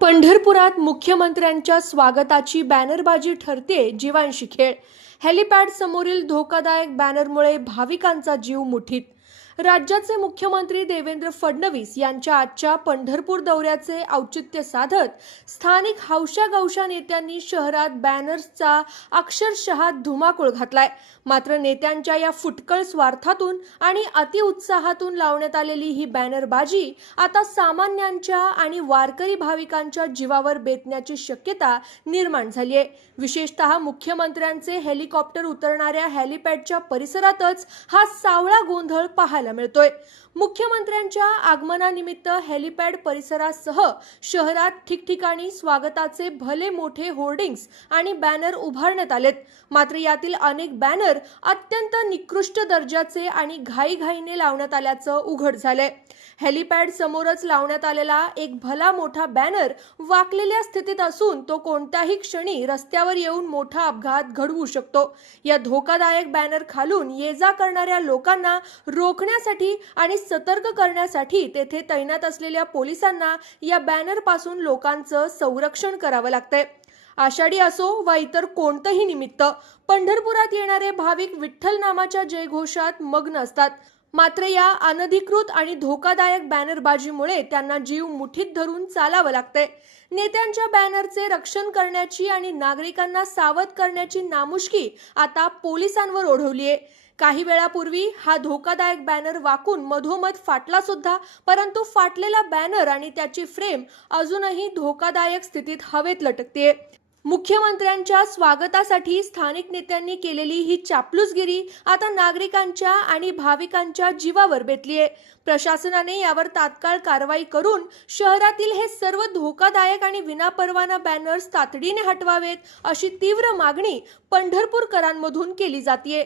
पंढरपुरात मुख्यमंत्र्यांच्या स्वागताची बॅनरबाजी ठरते जीवांशी खेळ। हेलिपॅड समोरील धोकादायक बॅनरमुळे भाविकांचा जीव मुठीत। राज्याचे मुख्यमंत्री देवेंद्र फडणवीस यांच्या आजच्या पंढरपूर दौऱ्याचे औचित्य साधत स्थानिक हौशा-गौशा नेत्यांनी शहरात बॅनर्सचा अक्षरशः धुमाकूळ घातलाय। मात्र नेत्यांच्या या फुटकळ स्वार्थातून आणि अतिउत्साहातून लावण्यात आलेली ही बॅनरबाजी आता सामान्यांच्या आणि वारकरी भाविकांच्या जीवावर बेतण्याची शक्यता निर्माण झाली आहे। विशेषतः मुख्यमंत्र्यांचे हेलिकॉप्टर उतरणाऱ्या हेलिपॅडच्या परिसरातच हा सावळा गोंधळ पाहायला मिळतोय। मुख्यमंत्र्यांच्या आगमनानिमित्त हेलिपॅड परिसरासह शहरात ठिकठिकाणी स्वागताचे भले मोठे होर्डिंग्स आणि बॅनर उभारण्यात आलेत। मात्र यातील अनेक बॅनर अत्यंत निकृष्ट दर्जाचे आणि घाईघाईने लावण्यात आल्याचं उघड झालंय। हेलिपॅड समोरच लावण्यात आलेला एक भला मोठा बॅनर वाकलेल्या स्थितीत असून तो कोणत्याही क्षणी रस्त्यावर येऊन मोठा अपघात घडवू शकतो। या धोकादायक बॅनर खालून ये-जा करणाऱ्या लोकांना रोखण्यासाठी आणि सतर्क करण्यासाठी तेथे तैनात असलेल्या पोलिसांना या बॅनर पासून लोकांचं संरक्षण करावं लागतंय। आषाढी असो वा इतर कोणतंही निमित्त पंढरपुरात येणारे भाविक विठ्ठल नामाच्या जयघोषात मग्न असतात। मात्र या अनधिकृत आणि धोकादायक बॅनरबाजीमुळे त्यांना जीव मुठीत धरून चालावं लागतंय। नेत्यांच्या बॅनरचे रक्षण करण्याची आणि नागरिकांना सावध करण्याची नामुष्की आता पोलिसांवर ओढवली आहे। काही वेळापूर्वी हा धोकादायक बॅनर वाकून मधोमध फाटला सुद्धा, परंतु फाटलेला बॅनर आणि त्याची फ्रेम अजूनही धोकादायक स्थितीत हवेत लटकते। मुख्यमंत्र्यांच्या स्वागतासाठी स्थानिक नेत्यांनी केलेली ही चापलूसगिरी आता नागरिकांच्या आणि भाविकांच्या जीवावर बेतली आहे। प्रशासनाने यावर तात्काळ कारवाई करून शहरातील हे सर्व धोकादायक आणि विनापरवाना बॅनर्स तातडीने हटवावेत अशी तीव्र मागणी पंढरपूरकरांमधून केली जाते।